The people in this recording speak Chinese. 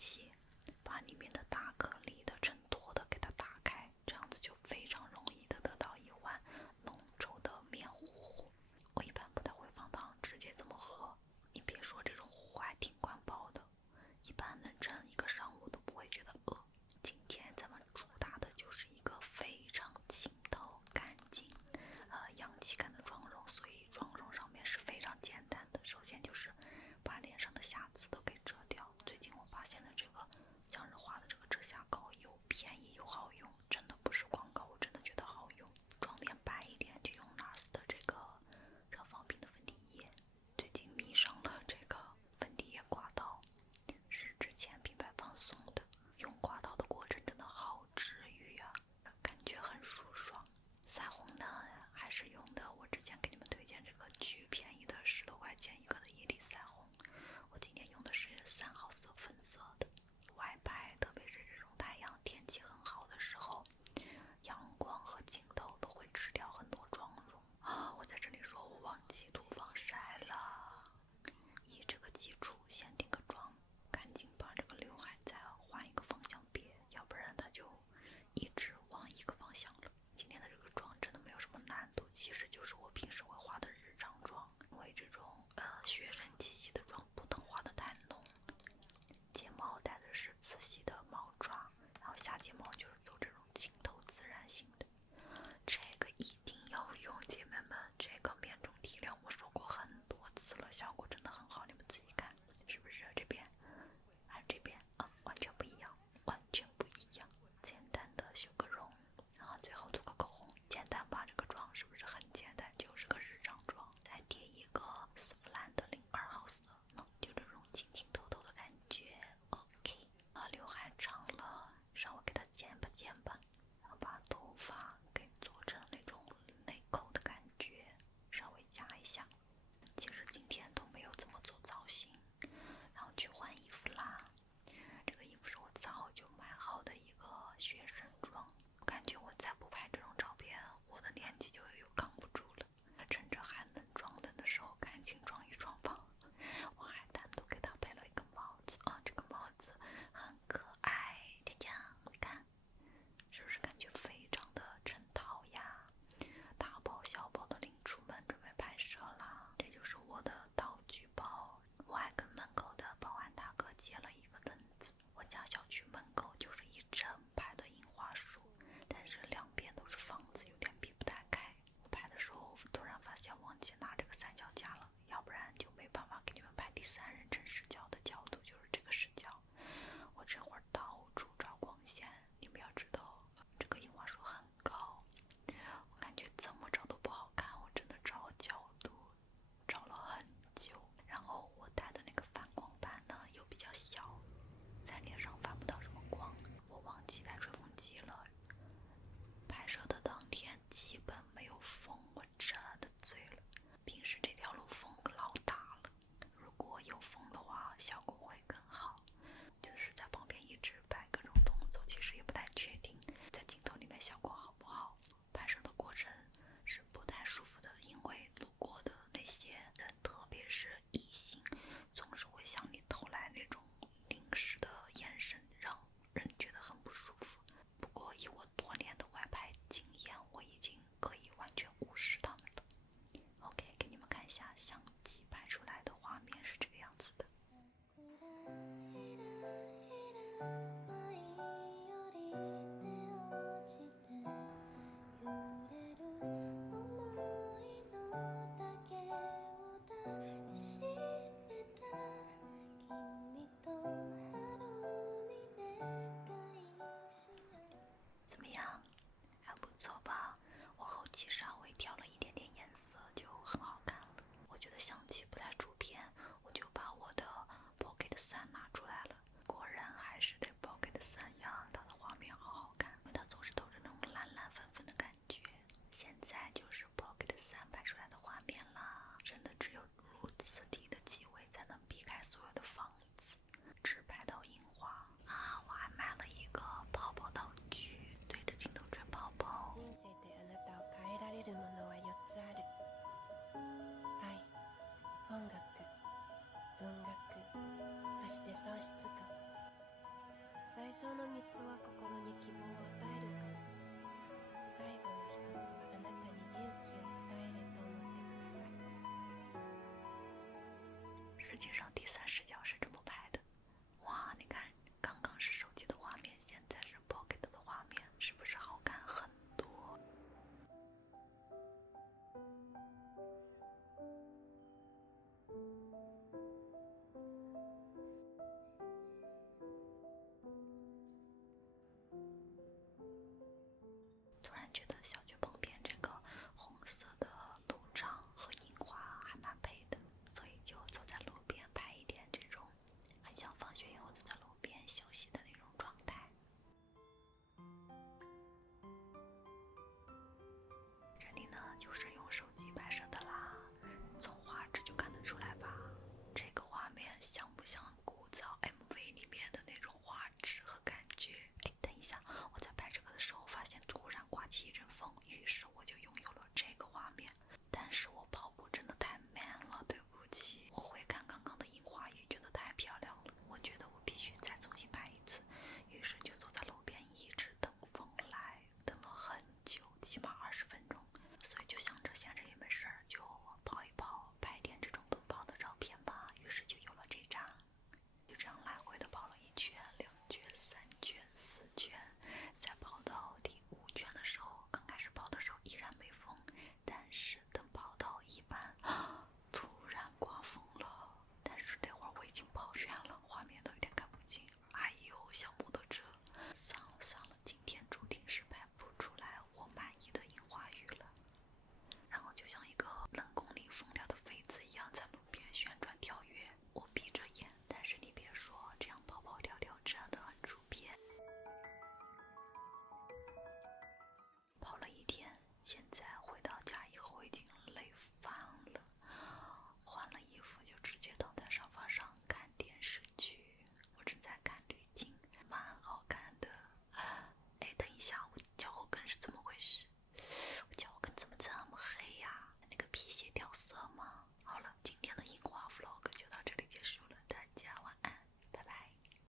器，把里面的大颗粒的衬托的给它打开，这样子就非常容易的得到一碗浓稠的面糊糊。我一般不太会放糖，直接这么喝。你别说，这种糊还挺管饱的，一般能撑一个上午都不会觉得饿。今天咱们主打的就是一个非常清透干净洋气感的妆容，所以妆容上面是非常简单的。首先就是把脸上的瑕疵都给遮掉。最近我发现的这个向日花的这个遮瑕膏又便宜又好用，真的不是广告，我真的觉得好用。妆脸白一点就用 NARS 的这个热放瓶的粉底液。最近迷上了这个粉底液刮刀，是之前品牌方送的，用刮刀的过程真的好治愈啊，感觉很舒爽。腮红呢还是用的我之前给你们推荐这个巨便宜的10多块钱一个的伊丽腮红，我今天用的是3号色粉色的。外拍特别是这种太阳天气很好的时候，阳光和镜头都会吃掉很多妆容啊。我在这里说我忘记涂防晒了，以这个基础先定个妆，赶紧把这个刘海再换一个方向别，要不然它就一直往一个方向了。今天的这个妆真的没有什么难度，其实就是我平时会化的日常妆，因为这种学生气息的妆不能化的太浓。睫毛戴的是磁吸的毛抓，然后下睫毛就是走这种清透自然型的。这个一定要用，姐妹们，这个面中提亮我说过很多次了，效果真的很好，你们自己看是不是？这边还是这边啊，完全不一样，完全不一样。简单的修个容，然后最后涂个口红，简单吧？这个妆是不是很简单？就是个日常妆。再叠一个丝芙兰的02号色，就这种清清透透的感觉。OK，刘海长了，稍微给它剪吧剪吧，然后把头发给做成那种内扣的感觉，稍微夹一下。其实今天都没有怎么做造型，然后去换衣服啦。这个衣服是我早就买好的一个学生装，我感觉我再不拍这种照片，我的年纪就又扛不住了。趁着还能装灯的时候，赶紧装一装吧。我还单独给它配了一个帽子啊，这个帽子很可爱，这样你看，是不是感觉非常的衬套呀？大包小包的拎出门准备拍摄啦。这就是我的道具包，我还跟门口的保安大哥借了一个凳子。我家小区门口就是一整排的樱花树，但是两边都是房子，有点避不太开。我拍的时候突然发现忘记拿这个三脚架了，要不然就没办法给你们拍第3人称视角的角度，就是这个视角。我这会儿到处找光线，你们要知道这个樱花树很高，我感觉怎么找都不好看，我真的找角度找了很久。然后我带的那个反光板呢又比较小，在脸上反不到什么光，我忘记带吹风机了。拍摄的当天基本没有风，我真的醉了。平时这条路风老大了，如果有风的话效果会更好。就是在旁边一直摆各种动作，其实也不太确定在镜头里面效果好不好。拍摄的过程是不太舒服的，因为路过的那些人，特别是异性，总是会向你投来那种凝视的眼神，让人觉得很不舒服。不过以我多年的外拍经验，我已经可以完全无视他们了。OK， 给你们看一下相机拍出来的画面是这个样子的。怎么样？还不错吧？我后期稍微调了一点点颜色，就很好看了。我觉得相机不太出片，我就把我的 Pocket 3拿出来了。果然还是得 Pocket 3呀，它的画面好好看，因为它总是透着那种蓝蓝粉粉的感觉。现在就是 Pocket 3拍出来的画面啦，真的只有如此低的机位才能避开所有的房子，只拍到樱花啊！我还买了一个泡泡道具，对着镜头吹泡泡。人生であなたを変えられるものは4つある。愛、音楽、文学、そして喪失感。最初の3つは心に希望を与えるから最後の1つはあなたに勇気を与えると思ってください。实际上第3